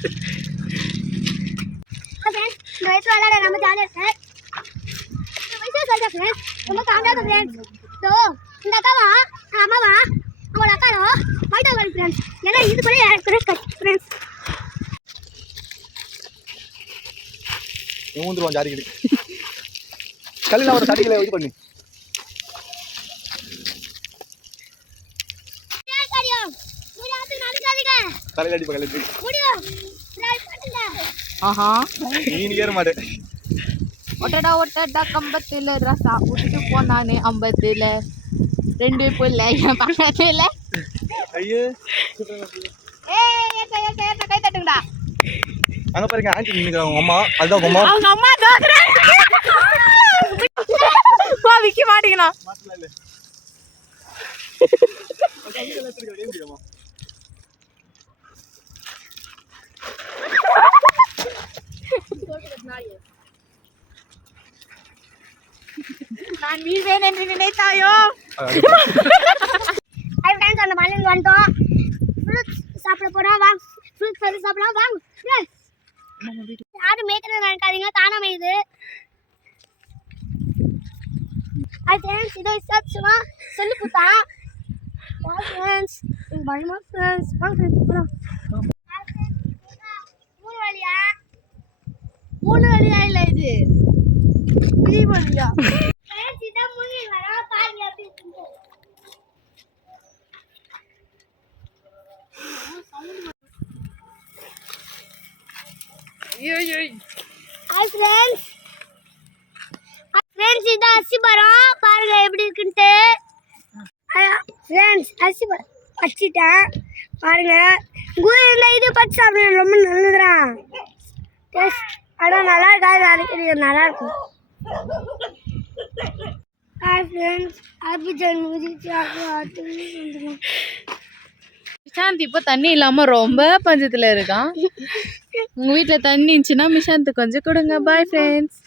இந்த வயசுல விளையாட நம்ம ஜாலியாக இருக்கேன். இந்த வயசுல சொல்கிறேன் ஃப்ரெண்ட்ஸ், ரொம்ப காண்டாக ஃப்ரெண்ட்ஸ். ஸோ இந்த அக்காவா அம்மாவா அவங்களோட அக்காரோ மைட்டா காலி ஃப்ரெண்ட்ஸ். ஏன்னா இது கூட ஃப்ரெண்ட்ஸ் ஊந்துருவான் ஜாரிக்கிட்டு கல்லில் ஒரு தடிகளை இது பண்ணி தலையில் அடிப்பா கல்லிட்டு நீ ஏற மாட்டேன். ஒட்டடா ஒட்டடா கம்பத்தில் ரசா விட்டுட்டு போனானே அம்பத்தில் 2 புள்ள என் பக்கத்தில். ஐயோ கை தட்டுங்கடா. அங்க பாருங்க ஆண்டி நின்னுங்க அவங்க அம்மா. அதுதான் அம்மா. அவங்க அம்மா வா விக்க மாட்டீங்களா? நான் வீழ்வேன் என்று நினைத்தாயோ? ஹாய் ஃப்ரெண்ட்ஸ், அந்த மலையில் வந்துட்டோம். ஃப்ரூட்ஸ் சாப்பிட போகிறோம். வாங்க ஃப்ரூட்ஸ் வந்து சாப்பிடலாம். வாங்க ஃப்ரெண்ட்ஸ். யாரும் மேய்க்கிறது நினைக்காதீங்க, தானே மேயுது. ஹாய் ஃப்ரெண்ட்ஸ், இதோ விசாரிச்சுமா சொல்லி கொடுத்தா. வாங்க ஃப்ரெண்ட்ஸ், பயமா ஃப்ரெண்ட்ஸ். வாங்க ஃப்ரெண்ட்ஸ் போகலாம். 3 வழியா இல்லை இது 3 வழியா? ஃப்ரெண்ட்ஸ் இதான் முன்னி வரா பாருங்க எப்படி இருக்கு. Hi friends. ஃப்ரெண்ட்ஸ் இதான் அரிசி மரம் பாருங்க எப்படி இருக்குன்ட்டு. ஃப்ரெண்ட்ஸ் அரிசி மரம் வச்சுட்டேன் பாருங்க. கூரில் இது பச்சை சாப்பிட ரொம்ப நல்லதுடா. டேஸ்ட் ஆனால் நல்லா இருக்காது, அடிக்கடி நல்லா இருக்கும். ஹாய் ஃப்ரெண்ட்ஸ், ஹாப்பி ஜென்மதினம். மிஷாந்த் இப்போ தண்ணி இல்லாம ரொம்ப பஞ்சத்துல இருக்கான். உங்க வீட்டுல தண்ணி இருந்துச்சுன்னா மிஷாந்த் கொஞ்சம் கொடுங்க. Bye friends.